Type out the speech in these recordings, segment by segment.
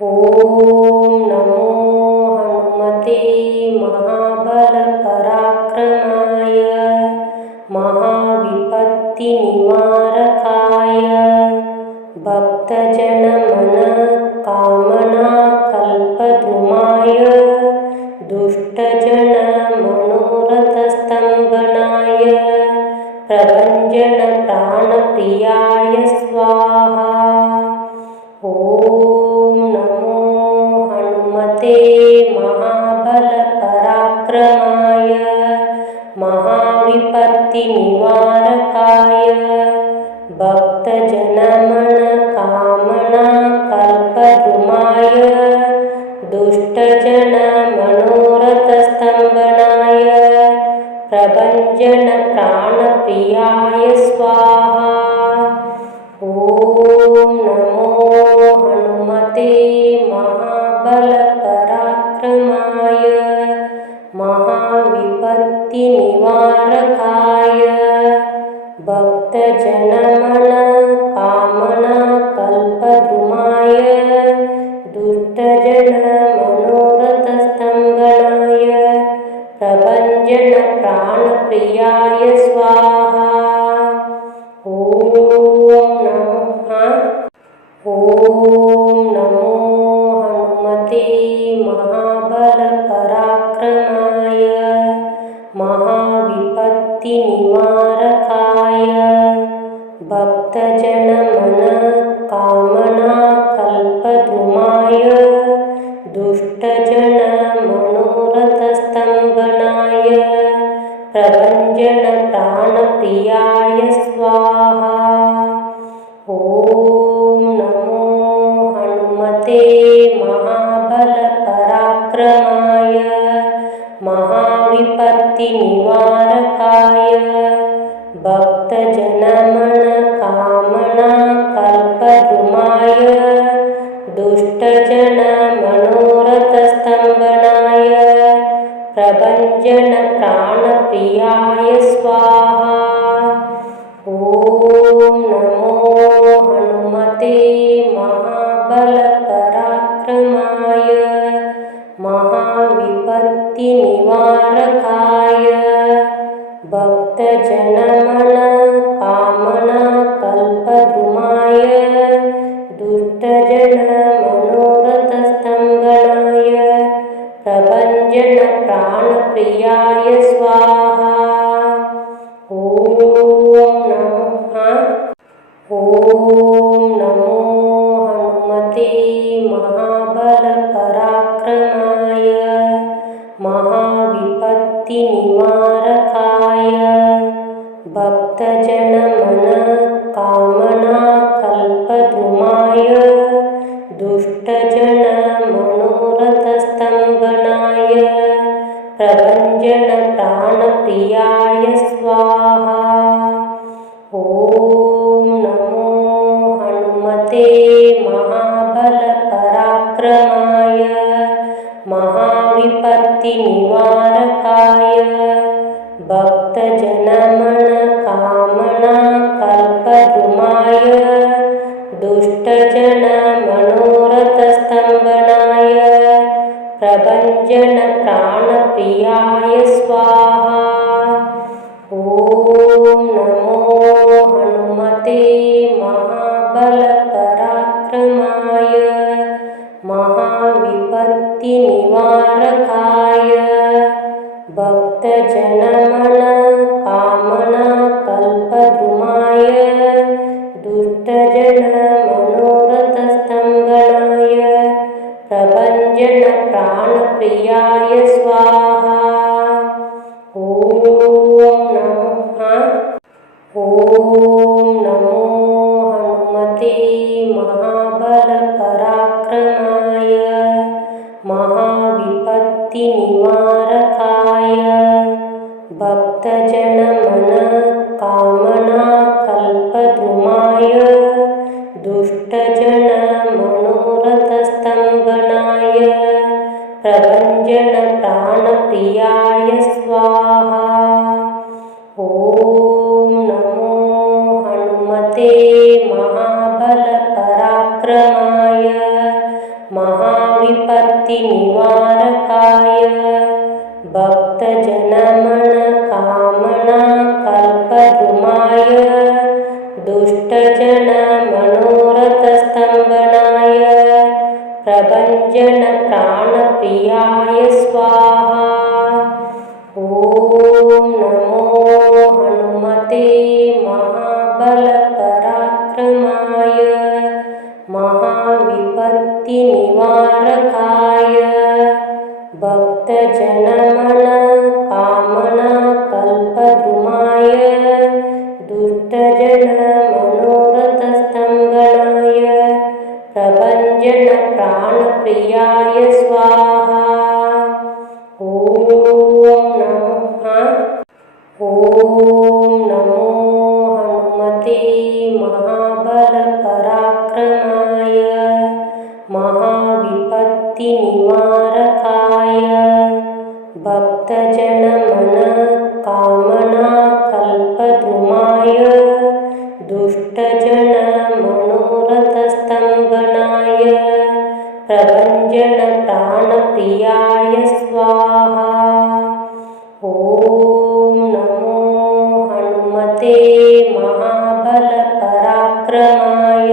ಓಂ ನಮೋ ಹನುಮತೆ ಮಹಾಬಲಪರಾಕ್ರಮಾಯ ಮಹಾವಿಪತ್ತಿ ನಿವಾರಕಾಯ ಭಕ್ತಜನ ಮನ ಕಾಮನಾ ಕಲ್ಪದ್ರುಮಾಯ ದುಷ್ಟಜನ ಮನೋರಥ ಸ್ತಂಭನಾಯ ಪ್ರಭಂಜನ ಪ್ರಾಣಪ್ರಿಯಾಯ ಸ್ವಾಹಾ. ಓಂ ನಮೋ ಹನುಮತೆ ಮಹಾಬಲಪರಾಕ್ರಮಾಯ ಮಹಾವಿಪತ್ತಿ ನಿವಾರಕಾಯ ಭಕ್ತಜನಮನ ಕಾಮನಾ ಕಲ್ಪದ್ರುಮಾಯ ದುಷ್ಟಜನ ಮನೋರಥ ಸ್ತಂಭನಾಯ ಪ್ರಭಂಜನ ಪ್ರಾಣಪ್ರಿಯಾಯ ಸ್ವಾಹಾ. ಓಂ ನಮೋ ಹನುಮತೆ ಮಹಾಬಲಪರಾಕ್ರಮಾಯ ಮಹಾವಿಪತ್ತಿ ನಿವಾರಕಾಯ ಭಕ್ತಜನಮನ ಕಾಮನಾ ಕಲ್ಪದ್ರುಮಾಯ ದುಷ್ಟಜನ ಮನೋರಥ ಸ್ತಂಭನಾಯ ಪ್ರಭಂಜನ ಪ್ರಾಣಪ್ರಿಯಾಯ ಸ್ವಾಹಾ. ಓಂ ನಮೋ ಹನುಮತೆ ಮಹಾಬಲಪರಾಕ್ರಮಾಯ ಮಹಾವಿಪತ್ತಿ ನಿವಾರಕಾಯ ಭಕ್ತಜನ ಮನ ಕಾಮನಾ ಕಲ್ಪದ್ರುಮಾಯ ದುಷ್ಟಜನ ಮನೋರಥ ಸ್ತಂಭನಾಯ ಪ್ರಭಂಜನ ಪ್ರಾಣಪ್ರಿಯಾಯ ಸ್ವಾಹಾ. ಓಂ ನಮೋ ಹನುಮತೆ ಮಹಾಬಲಪರಾಕ್ರಮಾಯ ಮಹಾವಿಪತ್ತಿ ನಿವಾರಕಾಯ ಭಕ್ತಜನಮನ ಕಾಮನಾ ಕಲ್ಪದ್ರುಮಾಯ ದುಷ್ಟಜನ ಮನೋರಥ ಸ್ತಂಭನಾಯ ಪ್ರಭಂಜನ ಪ್ರಾಣಪ್ರಿಯಾಯ ಸ್ವಾಹಾ. ಓಂ ನಮೋ ಹನುಮತೆ ಮಹಾಬಲಪರಾಕ್ರಮಾಯ ಮಹಾವಿಪತ್ತಿ ನಿವಾರಕಾಯ ಭಕ್ತಜನಮನ ಕಾಮನಾ ಕಲ್ಪದ್ರುಮಾಯ ದುಷ್ಟಜನ ಮನೋರಥ ಸ್ತಂಭನಾಯ ಪ್ರಭಂಜನ ಪ್ರಾಣಪ್ರಿಯಾಯ ಸ್ವಾಹಾ. ಓಂ ನಮೋ ಹನುಮತೆ ಮಹಾಬಲಪರಾಕ್ರಮಾಯ ಮಹಾವಿಪತ್ತಿ ನಿವಾರಕಾಯ ಭಕ್ತಜನ ಮನ ಕಾಮನಾ ಕಲ್ಪದ್ರುಮಾಯ ದುಷ್ಟಜನ ಮನೋರಥ ಸ್ತಂಭನಾಯ ಪ್ರಭಂಜನ ಪ್ರಾಣಪ್ರಿಯಾಯ ಸ್ವಾಹಾ. ಓಂ ನಮೋ ಹನುಮತೆ ಮಹಾಬಲಪರಾಕ್ರಮಾಯ ಮಹಾವಿಪತ್ತಿ ನಿವಾರಕಾಯ ಭಕ್ತಜನಮನ ಕಾಮನಾ ಕಲ್ಪದ್ರುಮಾಯ ದುಷ್ಟಜನ ಮನೋರಥ ಸ್ತಂಭನಾಯ ಪ್ರಭಂಜನ ಪ್ರಾಣಪ್ರಿಯಾಯ ಸ್ವಾಹಾ. ಓಂ ನಮೋ ಹನುಮತೆ ಮಹಾಬಲಪರಾಕ್ರಮಾಯ ಮಹಾವಿಪತ್ತಿ ನಿವಾರಕಾಯ ಭಕ್ತಜನಮನ ಕಾಮನಾ ಕಲ್ಪದ್ರುಮಾಯ ದುಷ್ಟಜನ ಮನೋರಥ ಸ್ತಂಭನಾಯ ಪ್ರಭಂಜನ ಪ್ರಾಣಪ್ರಿಯಾಯ ಸ್ವಾಹಾ. ಓಂ ನಮೋ ಹನುಮತೆ ಮಹಾಬಲಪರಾಕ್ರಮಾಯ ಮಹಾವಿಪತ್ತಿ ನಿವಾರಕಾಯ ಭಕ್ತಜನ ಮನ ಕಾಮನಾ ಕಲ್ಪದ್ರುಮಾಯ ದುಷ್ಟಜನ ಮನೋರಥ ಸ್ತಂಭನಾಯ ಪ್ರಭಂಜನ ಪ್ರಾಣಪ್ರಿಯಾಯ ಸ್ವಾಹಾ. ಓಂ ನಮೋ ಹನುಮತೆ ಮಹಾಬಲಪರಾಕ್ರಮಾಯ महाविपत्तिनिवारकाय भक्तजनमनकामनाकल्पद्रुमाय दुष्टजनमनोरथस्तम्भनाय प्रभञ्जनप्राणप्रियाय स्वाहा। ॐ नमो हनुमते महाबलपराक्रमाय महाविपत्तिनिवारकाय भक्तजनमनकामनाकल्पद्रुमाय दुष्टजनमनोरथस्तम्भनाय प्रभञ्जनप्राणप्रियाय स्वाहा। ॐ नमो हनुमते महाबलपराक्रमाय महाविपत्तिनिवारकाय भक्तजनमनकामनाकल्पद्रुमाय दुष्टजनमनोरथस्तम्भनाय प्रभञ्जनप्राणप्रियाय स्वाहा। ॐ नमो हनुमते महाबलपराक्रमाय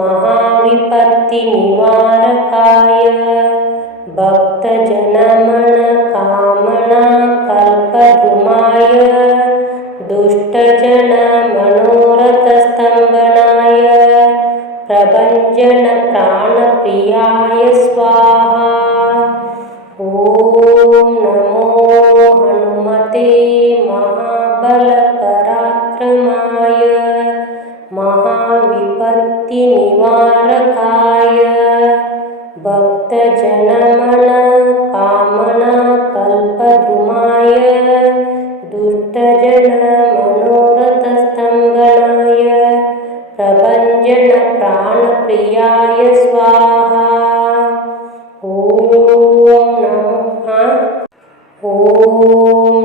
महाविपत्तिनिवारकाय भक्तजनमनकामनाकल्पद्रुमाय दुष्टजनमनोरथस्तम्भनाय प्रभञ्जनप्राणप्रियाय स्वाहा। ॐ नमो हनुमते महाबलपराक्रमाय महाविपत्तिनिवारकाय भक्तजनमनकामनाकल्पद्रुमाय दुष्टजनमनोरथस्तम्भनाय प्रभञ्जनप्राणप्रियाय स्वाहा। ॐ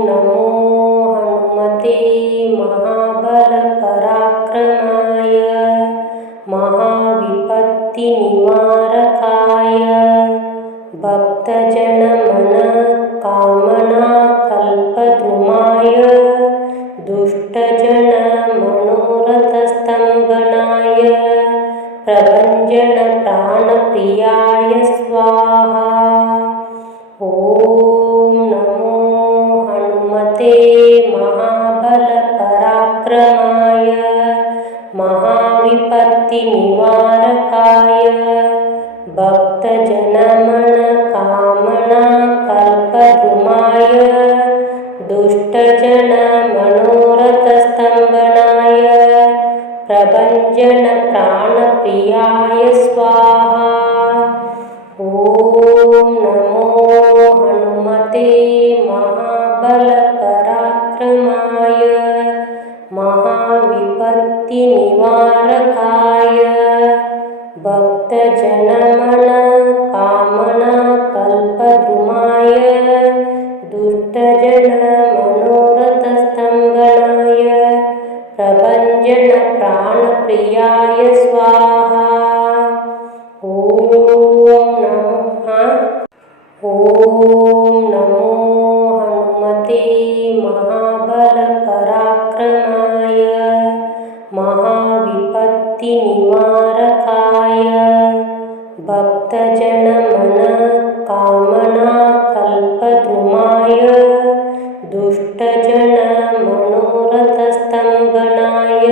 नमो हनुमते महाबलपराक्रमाय महाविपत्तिनिवारकाय भक्तजनमनकामनाकल्पद्रुमाय दुष्टजनमनोरथस्तम्भनाय प्रभञ्जनप्राणप्रियाय स्वाहा। ॐ नमो हनुमते महाबलपराक्रमाय महाविपत्तिनिवारकाय भक्तजनमनकामनाकल्पद्रुमाय दुष्टजनमनोरथस्तम्भनाय प्रभञ्जनप्राणप्रियाय स्वाहा। ॐ नमो हनुमते महाबलपराक्रमाय महाविपत्तिनिवारकाय भक्तजनमनकामनाकल्पद्रुमाय दुष्टजनमनोरथस्तम्भनाय प्रभञ्जनप्राणप्रियाय स्वाहा। ॐ नमो हनुमते महाबलपराक्रमाय महाविपत्तिनिवारकाय भक्तजनमनकामनाकल्पद्रुमाय दुष्टजनमनोरथस्तम्भनाय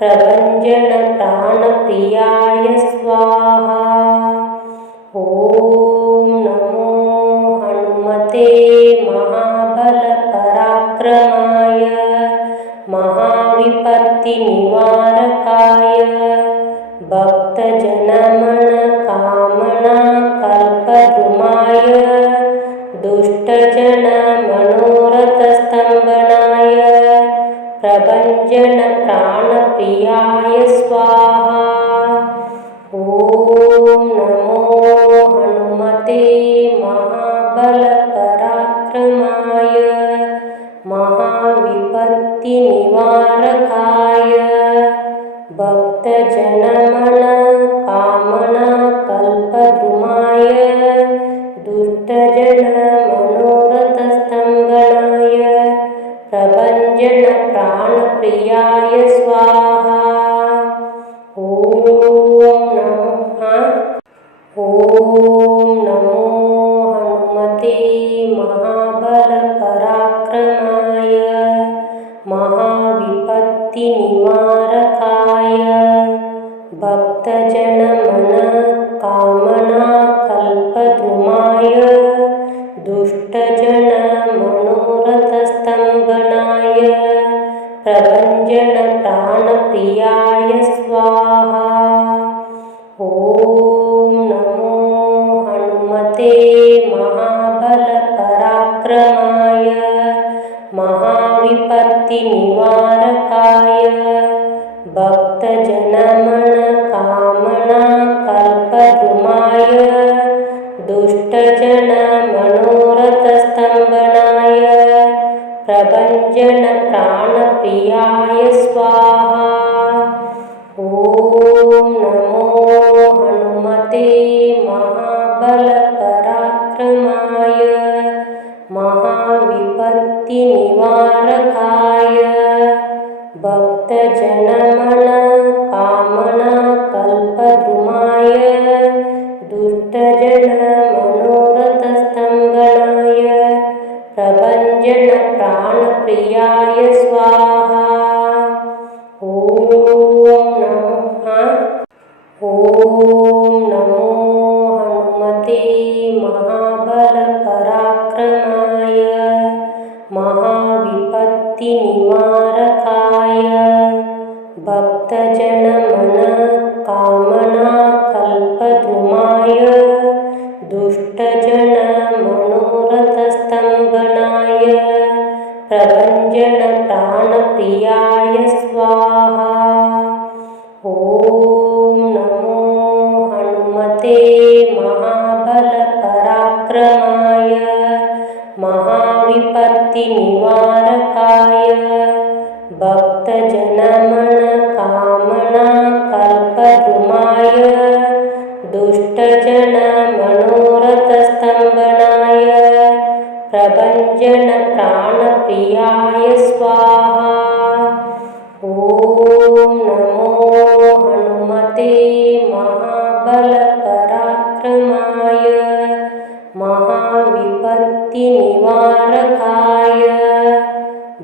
प्रभञ्जनप्राणप्रियाय स्वाहा। ॐ नमो हनुमते महाबलपराक्रमाय महाविपत्तिनिवारकाय भक्तजनमनकामनाकल्पद्रुमाय दुष्टजन कल्पद्रुमाय दुष्टजनमनोरथस्तम्भनाय प्रभञ्जनप्राणप्रियाय स्वाहा। ॐ नमो हनुमते महाबलपराक्रमाय महाविपत्तिनिवारकाय भक्तजनमनकामनाकल्पद्रुमाय दुष्टजनमनोरथस्तम्भनाय प्रभञ्जनप्राणप्रियाय स्वाहा। ॐ नमो हनुमते महाबलपराक्रमाय महाविपत्तिनिवारकाय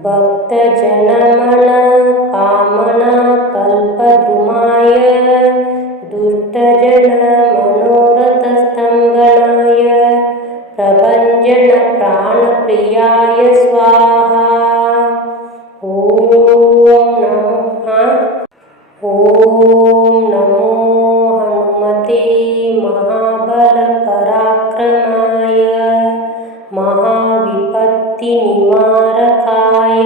भक्तजनमनकामनाकल्पद्रुमाय दुष्टजनमनोरथस्तम्भनाय प्रभञ्जनप्राणप्रियाय स्वाहा। ॐ नमो हनुमते महाबलपराक्रमाय महाविपत्तिनिवारकाय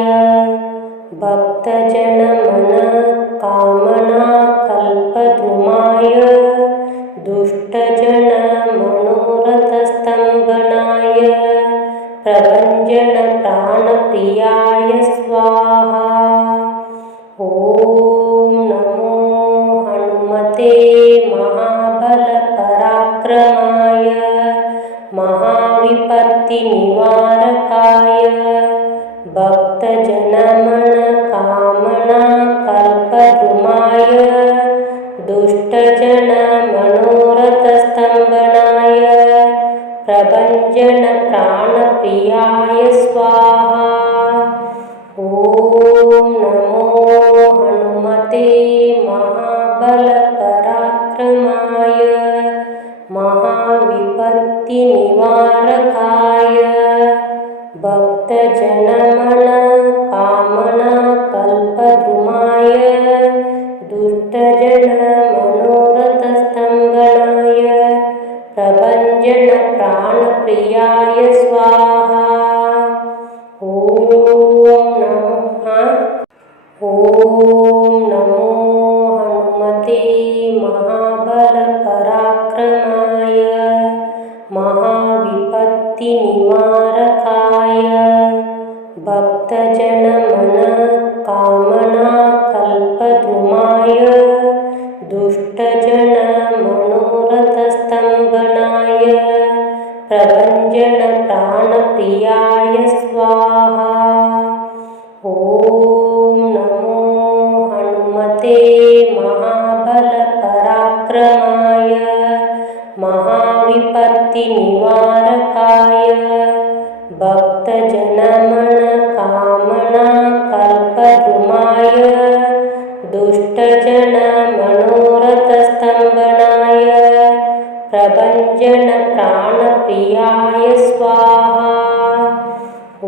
भक्तजनमनकामनाकल्पद्रुमाय दुष्टजनमनोरथस्तम्भनाय प्रभञ्जनप्राणप्रियाय स्वाहा। ॐ नमो हनुमते महाबलपराक्रमाय महाविपत्तिनिवारकाय भक्तजनमनकामनाकल्पद्रुमाय दुष्टजनमनोरथस्तम्भनाय प्रभञ्जनप्राणप्रियाय स्वाहा। ॐ नमो हनुमते महाबलपराक्रमाय महाविपत्तिनिवारकाय भक्तजनमनकामनाकल्पद्रुमाय दुष्टजनमनोरथस्तम्भनाय प्रभञ्जनप्राणप्रियाय स्वाहा। ॐ नमो हनुमते महाबलपराक्रमाय महाविपत्तिनिवारकाय भक्तजनमनकामनाकल्पद्रुमाय दुष्टजनमनोरथस्तम्भनाय प्रभञ्जनप्राणप्रियाय स्वाहा। ॐ नमो हनुमते महाबलपराक्रमाय महाविपत्तिनिवारकाय भक्तजनमनकामनाकल्पद्रुमाय दुष्टजनमनोरथस्तम्भनाय प्रभञ्जनप्राणप्रियाय स्वाहा। ॐ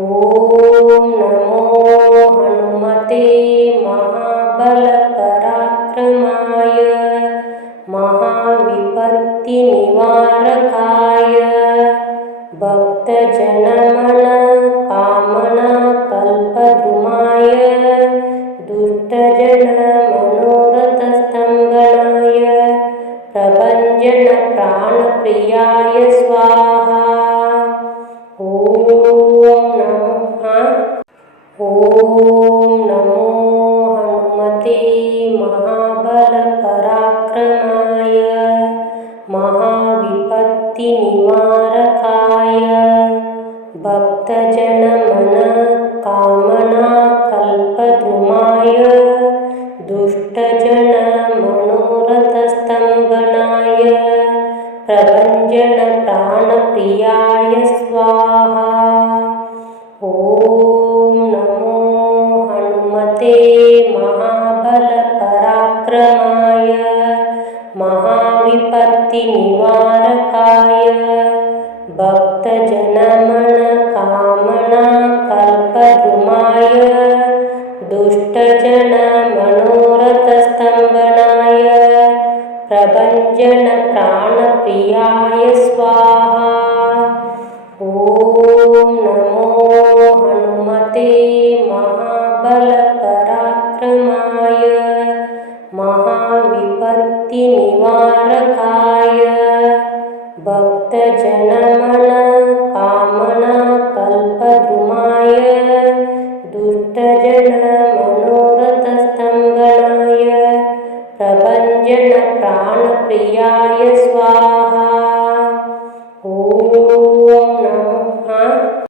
नमो हनुमते महाबलपराक्रमाय महाविपत्तिनिवारकाय भक्तजनमनकामनाकल्पद्रुमाय दुष्टजनमनोरथस्तम्भनाय प्रभञ्जनप्राणप्रियाय स्वाहा। ॐ नमो हनुमते महाबलपराक्रमाय महाविपत्तिनिवारकाय भक्तजनमनकामनाकल्पद्रुमाय दुष्टजनमनोरथस्तम्भनाय प्रभञ्जनप्राणप्रियाय स्वाहा। ॐ नमो हनुमते महाबलपराक्रमाय महाविपत्तिनिवारकाय भक्तजनमनकामनाकल्पद्रुमाय दुष्टजनमनोरथस्तम्भनाय प्रभञ्जनप्राणप्रियाय प्राणप्रियाय स्वाहा। ॐ नमो हनुमते महाबलपराक्रमाय महाविपत्तिनिवारकाय भक्तजनमनकामनाकल्पद्रुमाय दुष्टजनमनोरथस्तम्भनाय प्रभञ्जनप्राणप्रियाय स्वाहा।